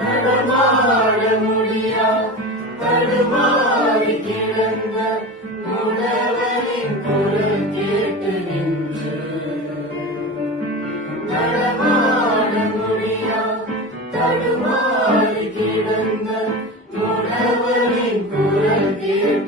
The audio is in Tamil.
நடமாட முடியா தடுமாறி கிடந்த முடவரின் குரல் கேட்டு நின்று நடமாட முடியா தடுமாறி கிடந்த முடவரின் குரல் கேட்டு